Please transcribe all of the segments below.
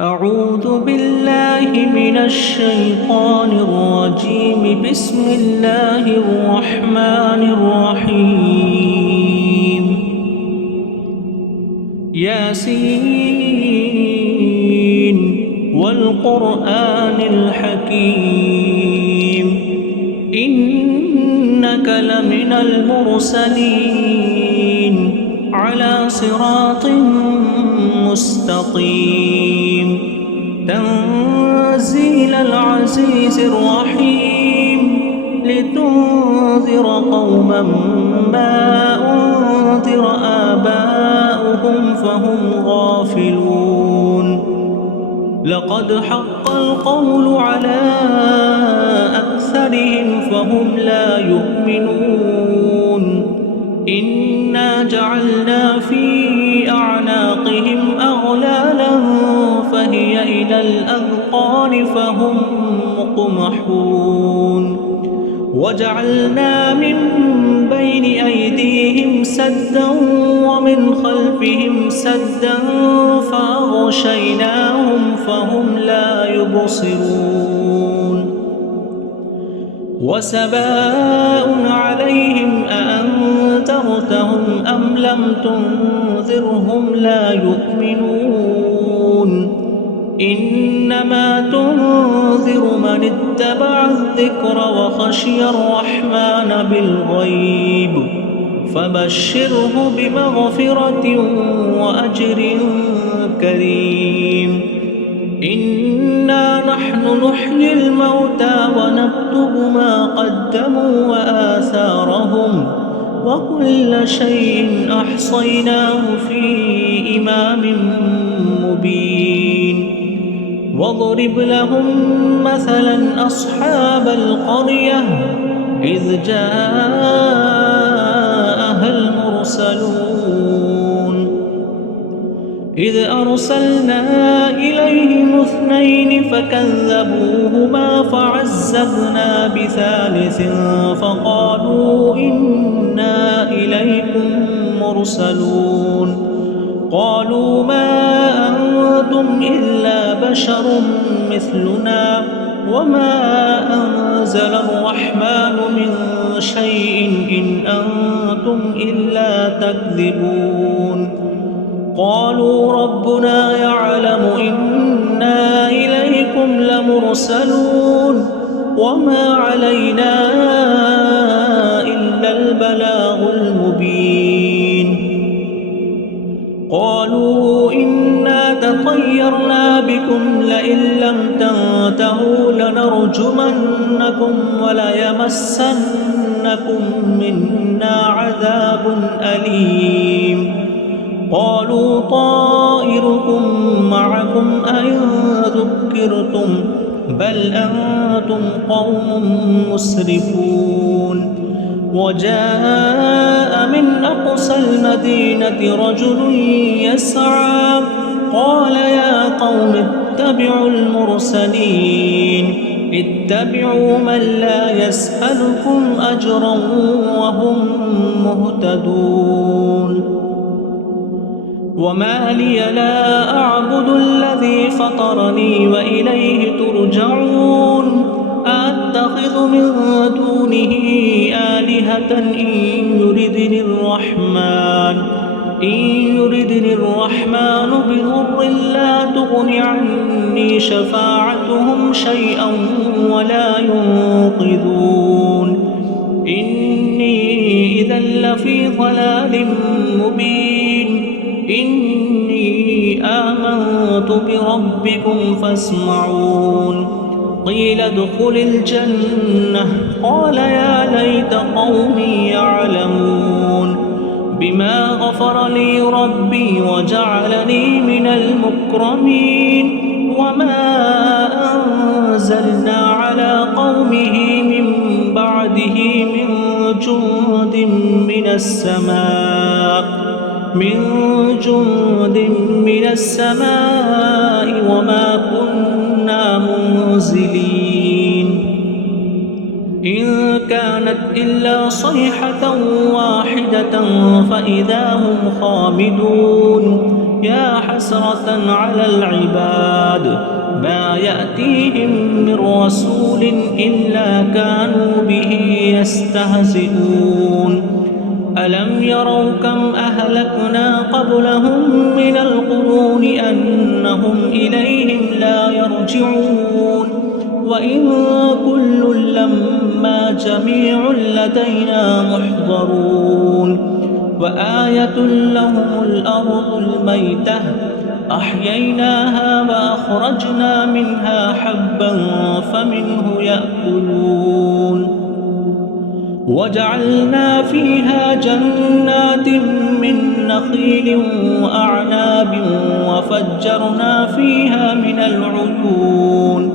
أعوذ بالله من الشيطان الرجيم. بسم الله الرحمن الرحيم. ياسين والقرآن الحكيم إنك لمن المرسلين على صراط مستقيم. تنزيل العزيز الرحيم لتنذر قوما ما أنذر آباؤهم فهم غافلون. لقد حق القول على أكثرهم فهم لا يؤمنون. إنا جعلنا في أعناقهم أغلالا فهي إلى الأذقان فهم مقمحون. وجعلنا من بين أيديهم سدا ومن خلفهم سدا فأغشيناهم فهم لا يبصرون. وسواء عليهم أأنذرتهم أم لم تنذرهم لا يؤمنون. إنما تنذر من اتبع الذكر وخشي الرحمن بالغيب فبشره بمغفرة وأجر كريم. إنا نحن نحيي الموتى ونكتب ما قدموا وآثارهم وكل شيء أحصيناه في إمام مبين. واضرب لهم مثلا أصحاب القرية إذ جاءها المرسلون إذ أرسلنا إليهم اثنين فكذبوهما فعززنا بثالث فقالوا إنا إليكم مرسلون. قالوا ما أنتم إلا بشر مثلنا وما أنزل الرحمن من شيء إن أنتم إلا تكذبون. قالوا ربنا يعلم إنا إليكم لمرسلون وما علينا إلا البلاغ المبين. قالوا إنا تطيرنا بكم لئن لم تنتهوا لنرجمنكم وليمسنكم منا عذاب أليم. قالوا طائركم معكم أئن ذكرتم بل أنتم قوم مسرفون. وجاء من أقصى المدينة رجل يسعى قال يا قوم اتبعوا المرسلين اتبعوا من لا يسألكم أجرا وهم مهتدون. وما لي لا أعبد الذي فطرني وإليه ترجعون. أتخذ من دونه آلهة إن يردني الرحمن بضر لا تغن عني شفاعتهم شيئا ولا ينقذون. إني إذا لفي ضلال مبين. إني آمنت بربكم فاسمعون. قيل ادخل الجنة قال يا ليت قومي يعلمون بما غفر لي ربي وجعلني من المكرمين. وما أنزلنا على قومه من بعده من جند من السماء وما كنا منزلين. إن كانت إلا صيحة واحدة فإذا هم خامدون. يا حسرة على العباد ما يأتيهم من رسول إلا كانوا به يستهزئون ألم يروا كم أهلكنا قبلهم من القرون أنهم إليهم لا يرجعون وإن كل لما جميع لدينا محضرون وآية لهم الأرض الميتة أحييناها وأخرجنا منها حبا فمنه يأكلون وجعلنا فيها جنات من نخيل وأعناب وفجرنا فيها من العيون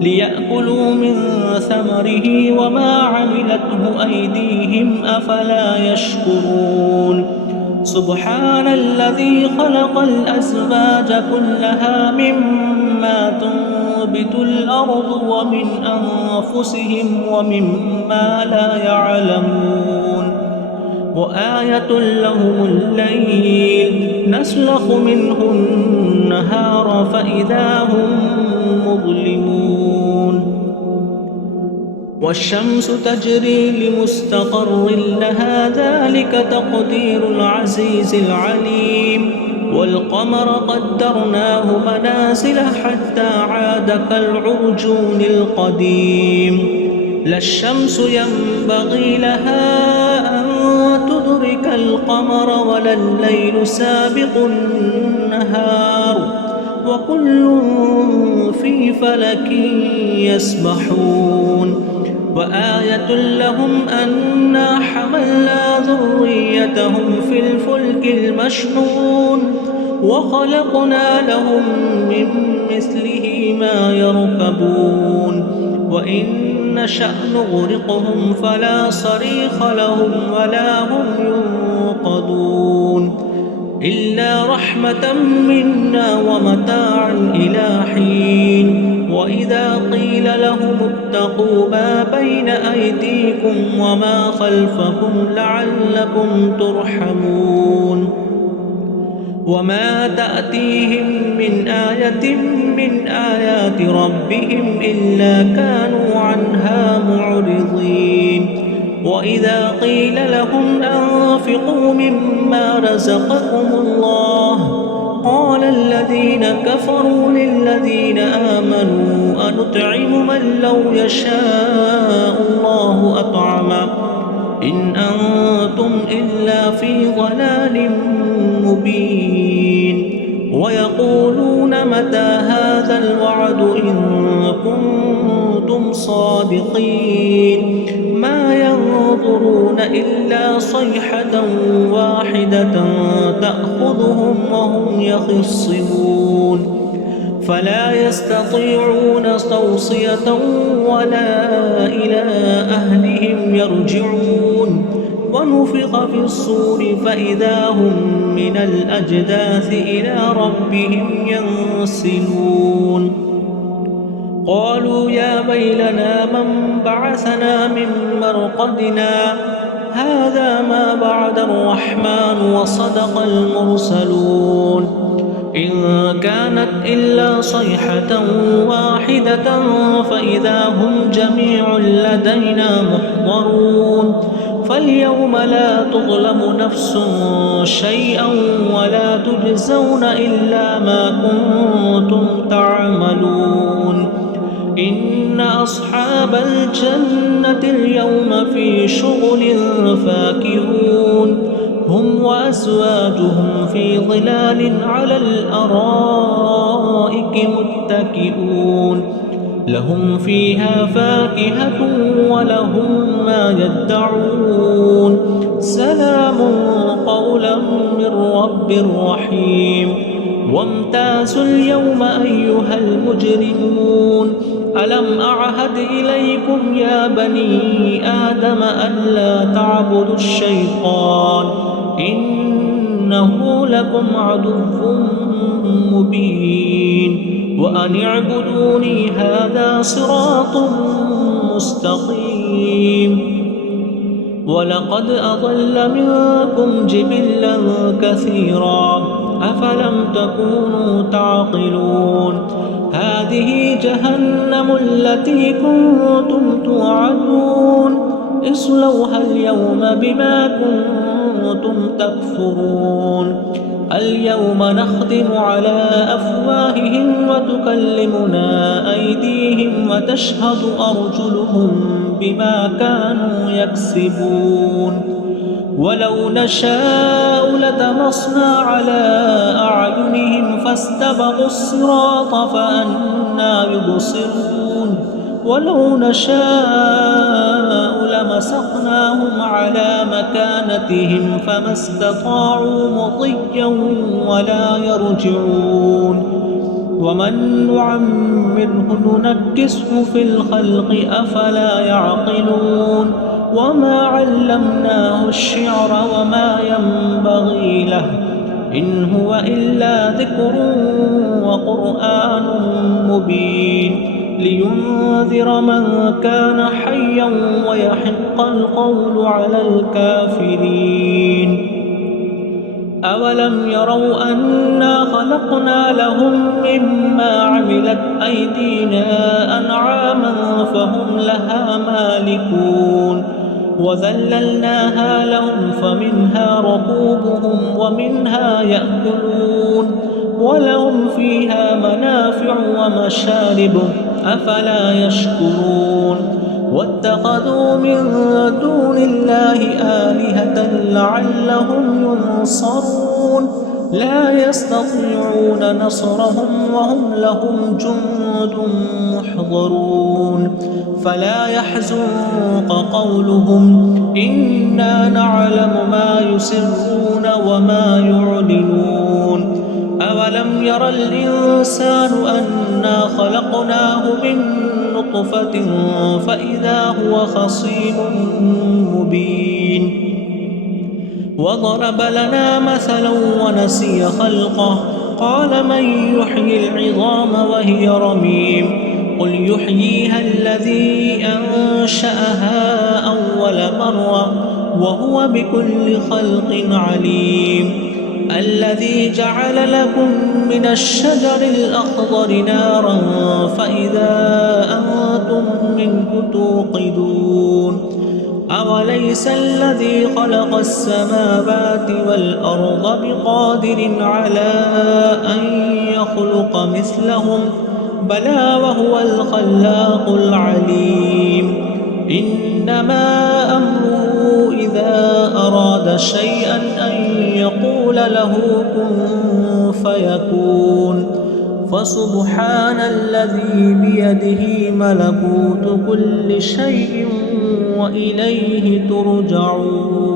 ليأكلوا من ثمره وما عملته أيديهم أفلا يشكرون سبحان الذي خلق الأزواج كلها مما تنبت الأرض ومن أنفسهم ومما لا يعلمون وآية لهم الليل نسلخ منه النهار فإذا هم مظلمون والشمس تجري لمستقر لها ذلك تقدير العزيز العليم والقمر قدرناه منازل حتى عاد كالعرجون القديم لا الشمس ينبغي لها أن تدرك القمر ولا الليل سابق النهار وكل في فلك يسبحون وآية لهم أنا حملنا ذريتهم في الفلك المشحون وخلقنا لهم من مثله ما يركبون وإن نشأ نغرقهم فلا صريخ لهم ولا هم ينقذون إلا رحمة منا ومتاعا إلى حين وإذا قيل لهم اتقوا ما بين أيديكم وما خلفكم لعلكم ترحمون وما تأتيهم من آية من آيات ربهم إلا كانوا عنها معرضين وإذا قيل لهم أنفقوا مما رزقكم الله قال الذين كفروا للذين آمنوا أنطعم من لو يشاء الله أطعمه إن أنتم إلا في ضلال مبين ويقولون متى هذا الوعد إن كنتم صادقين ما ينظرون إلا صيحة واحدة تأخذهم وهم يخصمون فلا يستطيعون توصية ولا إلى أهلهم يرجعون ونفخ في الصور فإذا هم من الأجداث إلى ربهم ينسلون قالوا يا ويلنا من بعثنا من مرقدنا هذا ما بعد الرحمن وصدق المرسلون إن كانت إلا صيحة واحدة فإذا هم جميع لدينا محضرون فاليوم لا تظلم نفس شيئا ولا تجزون إلا ما كنتم تعملون إن أصحاب الجنة اليوم في شغل فاكهون هم وأزواجهم في ظلال على الأرائك متكئون لهم فيها فاكهة ولهم ما يدعون سلام قولا من رب رحيم وامتازوا اليوم أيها المجرمون ألم أعهد إليكم يا بني آدم ألا تعبدوا الشيطان إنه لكم عدو مبين وأن اعبدوني هذا صراط مستقيم ولقد أضل منكم جبلا كثيرا أفلم تكونوا تعقلون هذه جهنم التي كنتم توعدون اصلوها اليوم بما كنتم تكفرون اليوم نختم على أفواههم وتكلمنا أيديهم وتشهد أرجلهم بما كانوا يكسبون ولو نشاء لطمسنا على أعينهم فاستبقوا الصراط فأنى يبصرون ولو نشاء لمسخناهم على مكانتهم فما استطاعوا مضيا ولا يرجعون ومن نعمره ننكسه في الخلق أفلا يعقلون وما علمناه الشعر وما ينبغي له إن هو إلا ذكر وقرآن مبين لينذر من كان حيا ويحق القول على الكافرين أولم يروا أنا خلقنا لهم مما عملت أيدينا أنعاما فهم لها مالكون وذللناها لهم فمنها ركوبهم ومنها يأكلون ولهم فيها منافع ومشارب أفلا يشكرون واتخذوا من دون الله آلهة لعلهم ينصرون لا يستطيعون نصرهم وهم لهم جند محضرون فلا يحزنك قولهم إنا نعلم ما يسرون وما يعلنون أولم ير الإنسان أنا خلقناه من نطفة فإذا هو خصيم مبين وضرب لنا مثلا ونسي خلقه قال من يحيي العظام وهي رميم قل يحييها الذي أنشأها أول مرة وهو بكل خلق عليم الذي جعل لكم من الشجر الأخضر نارا فإذا أنتم منه توقدون أوليس الذي خلق السماوات والأرض بقادر على أن يخلق مثلهم بلى وهو الخلاق العليم إنما أمره إذا أراد شيئا أن يقول له كن فيكون فسبحان الذي بيده ملكوت كل شيء وإليه ترجعون